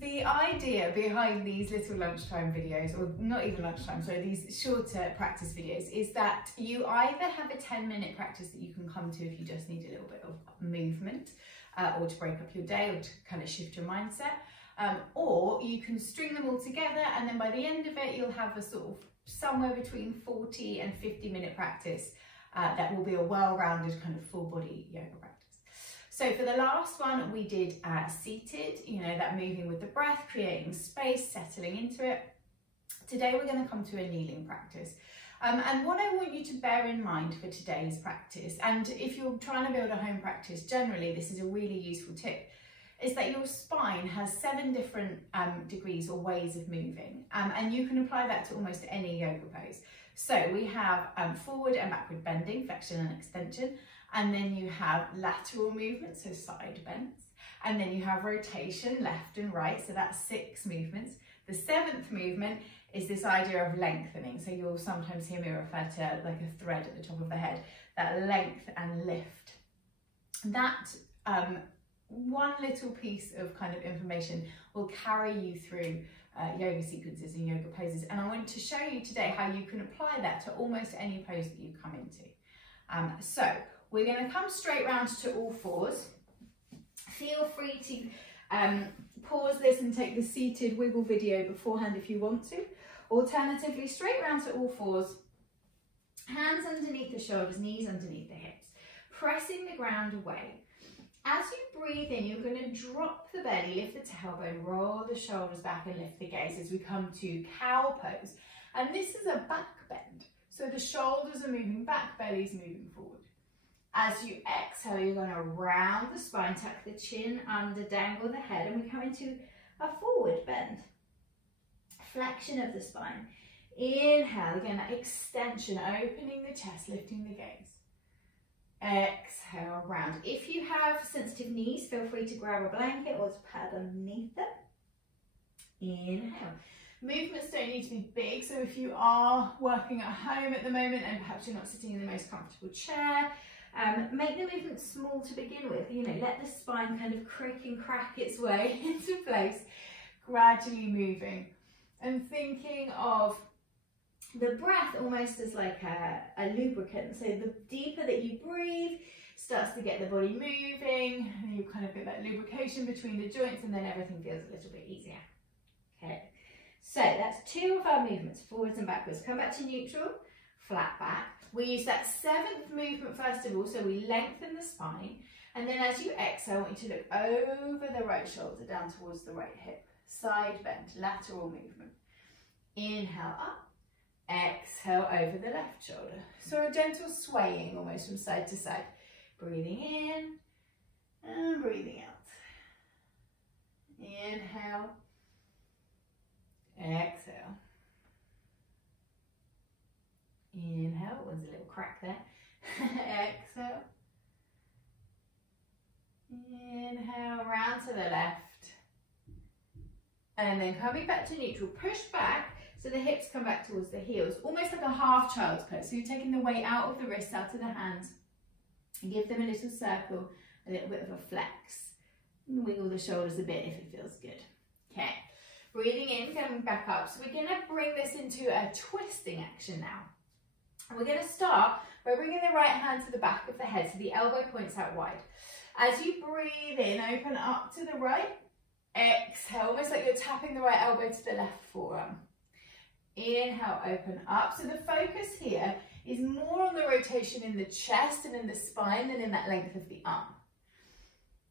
The idea behind these little lunchtime videos, or not even lunchtime, sorry, these shorter practice videos, is that you either have a 10-minute practice that you can come to if you just need a little bit of movement, or to break up your day, or to kind of shift your mindset, or you can string them all together, and then by the end of it you'll have a sort of somewhere between 40 and 50-minute practice that will be a well-rounded kind of full body yoga practice. So for the last one, we did seated, you know, that moving with the breath, creating space, settling into it. Today we're going to come to a kneeling practice. And what I want you to bear in mind for today's practice, and if you're trying to build a home practice, generally this is a really useful tip, is that your spine has 7 different degrees or ways of moving, and you can apply that to almost any yoga pose. So we have forward and backward bending, flexion and extension, and then you have lateral movement, so side bends, and then you have rotation, left and right, so that's 6 movements. The 7th movement is this idea of lengthening, so you'll sometimes hear me refer to like a thread at the top of the head, that length and lift. That one little piece of kind of information will carry you through yoga sequences and yoga poses, and I want to show you today how you can apply that to almost any pose that you come into. So we're going to come straight round to all fours. Feel free to pause this and take the seated wiggle video beforehand if you want to. Alternatively, straight round to all fours, hands underneath the shoulders, knees underneath the hips, pressing the ground away. As you breathe in, you're going to drop the belly, lift the tailbone, roll the shoulders back and lift the gaze as we come to cow pose. And this is a back bend. So the shoulders are moving back, belly's moving forward. As you exhale, you're going to round the spine, tuck the chin under, dangle the head, and we come into a forward bend. Flexion of the spine. Inhale, again, that extension, opening the chest, lifting the gaze. Exhale, round. If you have sensitive knees, feel free to grab a blanket or to pad underneath them. Inhale. Movements don't need to be big, so if you are working at home at the moment and perhaps you're not sitting in the most comfortable chair, make the movement small to begin with. You know, let the spine kind of crick and crack its way into place, gradually moving and thinking of the breath almost as like a lubricant. So the deeper that you breathe starts to get the body moving, and you kind of get that lubrication between the joints, and then everything feels a little bit easier. Okay, so that's 2 of our movements, forwards and backwards. Come back to neutral, flat back. We use that 7th movement first of all, so we lengthen the spine, and then as you exhale, I want you to look over the right shoulder down towards the right hip. Side bend, lateral movement. Inhale up. Exhale over the left shoulder. So a gentle swaying almost from side to side. Breathing in and breathing out. Inhale. Exhale. Inhale. There's a little crack there. Exhale. Inhale, round to the left. And then coming back to neutral, push back. So the hips come back towards the heels, almost like a half child's pose. So you're taking the weight out of the wrists, out of the hands, and give them a little circle, a little bit of a flex. And wiggle the shoulders a bit if it feels good. Okay, breathing in, coming back up. So we're going to bring this into a twisting action now. And we're going to start by bringing the right hand to the back of the head, so the elbow points out wide. As you breathe in, open up to the right. Exhale, almost like you're tapping the right elbow to the left forearm. Inhale, open up. So the focus here is more on the rotation in the chest and in the spine than in that length of the arm.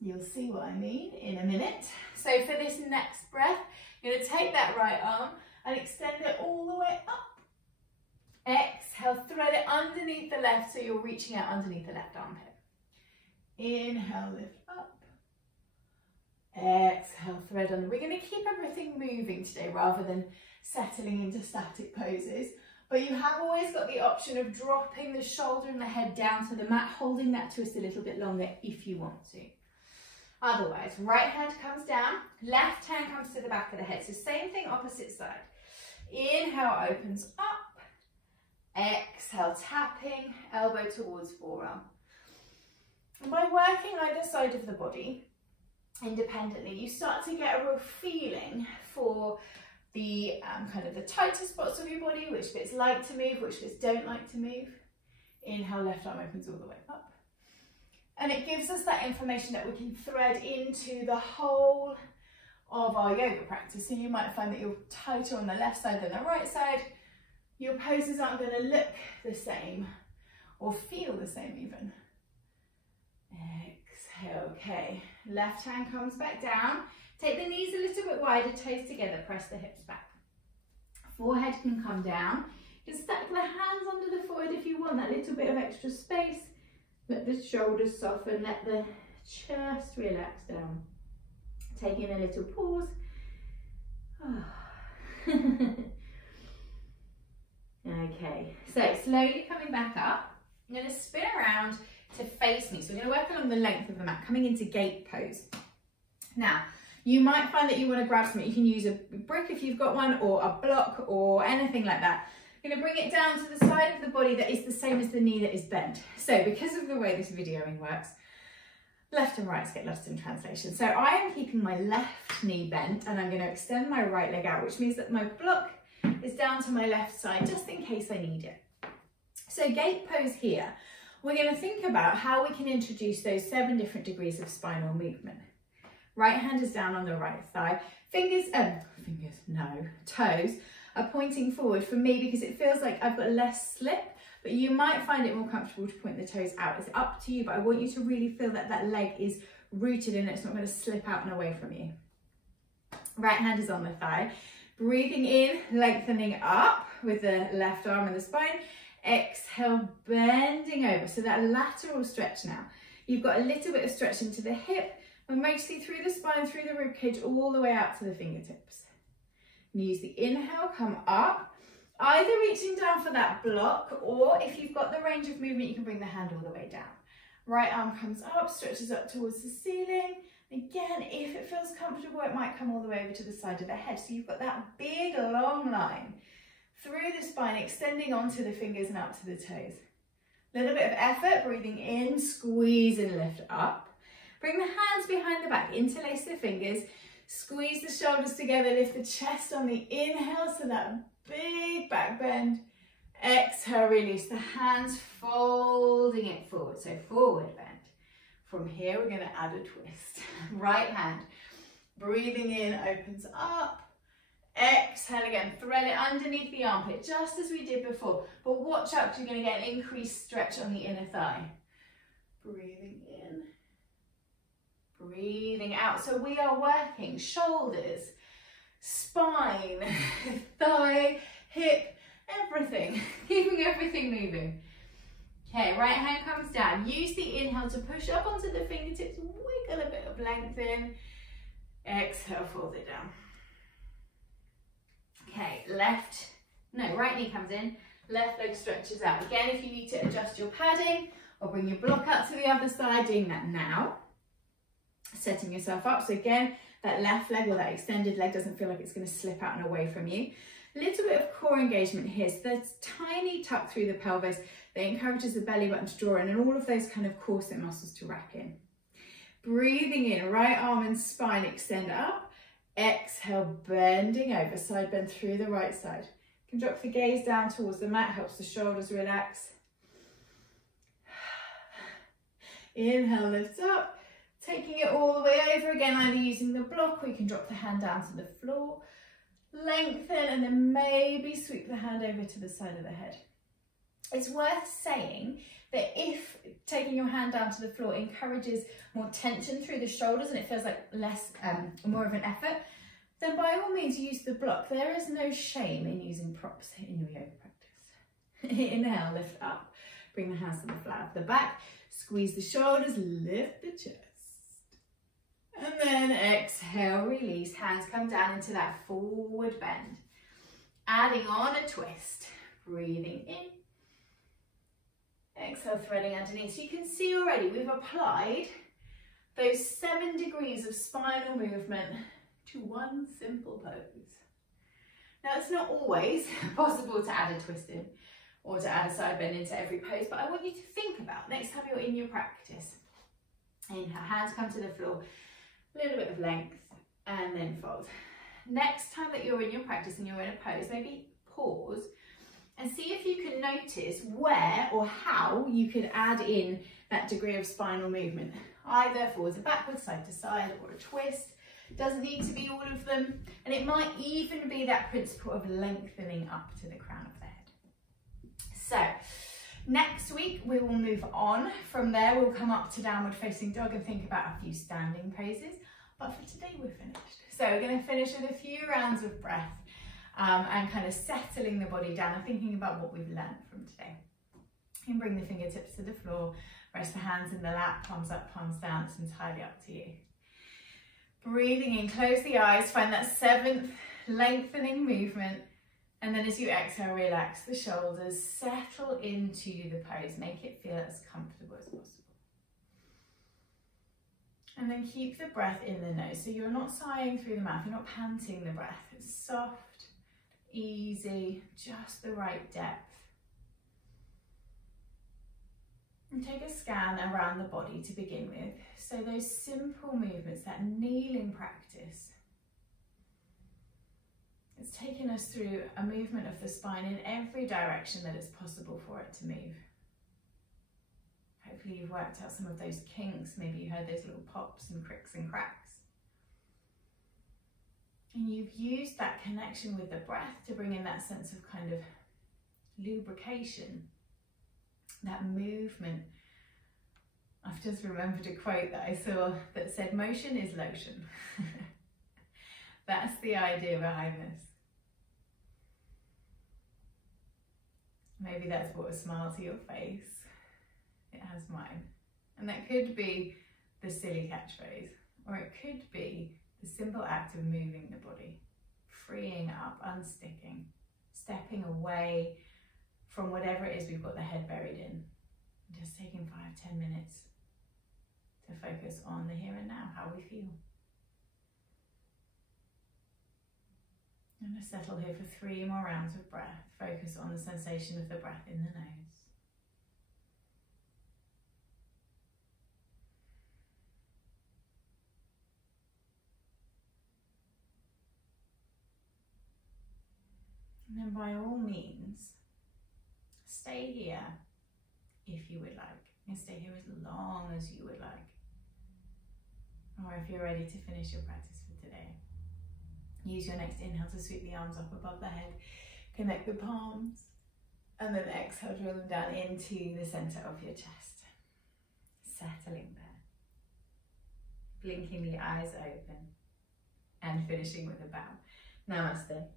You'll see what I mean in a minute. So for this next breath, you're going to take that right arm and extend it all the way up. Exhale, thread it underneath the left so you're reaching out underneath the left armpit. Inhale, lift up. Exhale, thread under. We're going to keep everything moving today rather than settling into static poses, but you have always got the option of dropping the shoulder and the head down to the mat, holding that twist a little bit longer if you want to. Otherwise, right hand comes down, left hand comes to the back of the head. So same thing, opposite side. Inhale, opens up. Exhale, tapping, elbow towards forearm. And by working either side of the body, independently, you start to get a real feeling for the kind of the tighter spots of your body, which bits like to move, which bits don't like to move. Inhale, left arm opens all the way up. And it gives us that information that we can thread into the whole of our yoga practice. So you might find that you're tighter on the left side than the right side. Your poses aren't going to look the same or feel the same even. Exhale, okay. Left hand comes back down. Take the knees a little bit wider, toes together, press the hips back. Forehead can come down. Just stack the hands under the forehead if you want that little bit of extra space. Let the shoulders soften, let the chest relax down. Taking a little pause. Okay, so slowly coming back up. I'm going to spin around to face me. So we're going to work along the length of the mat, coming into gate pose. Now, you might find that you want to grab something. You can use a brick if you've got one, or a block, or anything like that. I'm going to bring it down to the side of the body that is the same as the knee that is bent. So because of the way this videoing works, left and rights get lost in translation. So I am keeping my left knee bent, and I'm going to extend my right leg out, which means that my block is down to my left side, just in case I need it. So gate pose here, we're going to think about how we can introduce those 7 different degrees of spinal movement. Right hand is down on the right thigh. Toes are pointing forward for me because it feels like I've got less slip, but you might find it more comfortable to point the toes out. It's up to you, but I want you to really feel that that leg is rooted in it. It's not going to slip out and away from you. Right hand is on the thigh. Breathing in, lengthening up with the left arm and the spine. Exhale, bending over. So that lateral stretch now. You've got a little bit of stretch into the hip, but mostly through the spine, through the ribcage, all the way out to the fingertips. And use the inhale, come up, either reaching down for that block, or if you've got the range of movement, you can bring the hand all the way down. Right arm comes up, stretches up towards the ceiling. Again, if it feels comfortable, it might come all the way over to the side of the head. So you've got that big, long line through the spine, extending onto the fingers and up to the toes. A little bit of effort, breathing in, squeeze and lift up. Bring the hands behind the back, interlace the fingers, squeeze the shoulders together, lift the chest on the inhale, so that big back bend. Exhale, release the hands, folding it forward, so forward bend. From here, we're going to add a twist. Right hand, breathing in, opens up. Exhale again, thread it underneath the armpit, just as we did before. But watch out, because you're going to get an increased stretch on the inner thigh. Breathing in, breathing out. So we are working shoulders, spine, thigh, hip, everything. Keeping everything moving. Okay, right hand comes down. Use the inhale to push up onto the fingertips, wiggle a bit of length in. Exhale, fold it down. Okay, right knee comes in, left leg stretches out. Again, if you need to adjust your padding or bring your block out to the other side, doing that now. Setting yourself up. So again, that left leg or that extended leg doesn't feel like it's going to slip out and away from you. A little bit of core engagement here. So there's tiny tuck through the pelvis that encourages the belly button to draw in and all of those kind of corset muscles to wrap in. Breathing in, right arm and spine extend up. Exhale, bending over, side bend through the right side. You can drop the gaze down towards the mat, helps the shoulders relax. Inhale, lift up, taking it all the way over again, either using the block or you can drop the hand down to the floor. Lengthen and then maybe sweep the hand over to the side of the head. It's worth saying that if taking your hand down to the floor encourages more tension through the shoulders and it feels like more of an effort, then by all means use the block. There is no shame in using props in your yoga practice. Inhale, lift up, bring the hands to the flat of the back, squeeze the shoulders, lift the chest. And then exhale, release, hands come down into that forward bend. Adding on a twist, breathing in. Exhale, threading underneath. So you can see already we've applied those 7 degrees of spinal movement to one simple pose. Now it's not always possible to add a twist in or to add a side bend into every pose, but I want you to think about next time you're in your practice. Inhale, hands come to the floor. a little bit of length, and then fold. Next time that you're in your practice and you're in a pose, maybe pause and see if you can notice where or how you could add in that degree of spinal movement, either forwards and backwards, side to side, or a twist. Doesn't need to be all of them, and it might even be that principle of lengthening up to the crown of the head. So next week we will move on from there. We'll come up to downward facing dog and think about a few standing poses, but for today we're finished. So we're going to finish with a few rounds of breath and kind of settling the body down and thinking about what we've learned from today. You can bring the fingertips to the floor, rest the hands in the lap, palms up, palms down. It's entirely up to you. Breathing in, close the eyes, find that 7th lengthening movement, and then as you exhale, relax the shoulders, settle into the pose, make it feel as comfortable as possible. And then keep the breath in the nose, so you're not sighing through the mouth, you're not panting the breath, it's soft, easy, just the right depth. And take a scan around the body to begin with. So those simple movements, that kneeling practice, it's taken us through a movement of the spine in every direction that it's possible for it to move. Hopefully you've worked out some of those kinks. Maybe you heard those little pops and cricks and cracks. And you've used that connection with the breath to bring in that sense of kind of lubrication, that movement. I've just remembered a quote that I saw that said, "Motion is lotion." That's the idea behind this. Maybe that's brought a smile to your face. It has mine. And that could be the silly catchphrase, or it could be the simple act of moving the body, freeing up, unsticking, stepping away from whatever it is we've got the head buried in. Just taking 5-10 minutes to focus on the here and now, how we feel. I'm going to settle here for 3 more rounds of breath. Focus on the sensation of the breath in the nose. And then by all means, stay here if you would like, and stay here as long as you would like. Or if you're ready to finish your practice for today, use your next inhale to sweep the arms up above the head, connect the palms, and then exhale, draw them down into the center of your chest. Settling there, blinking the eyes open, and finishing with a bow. Namaste.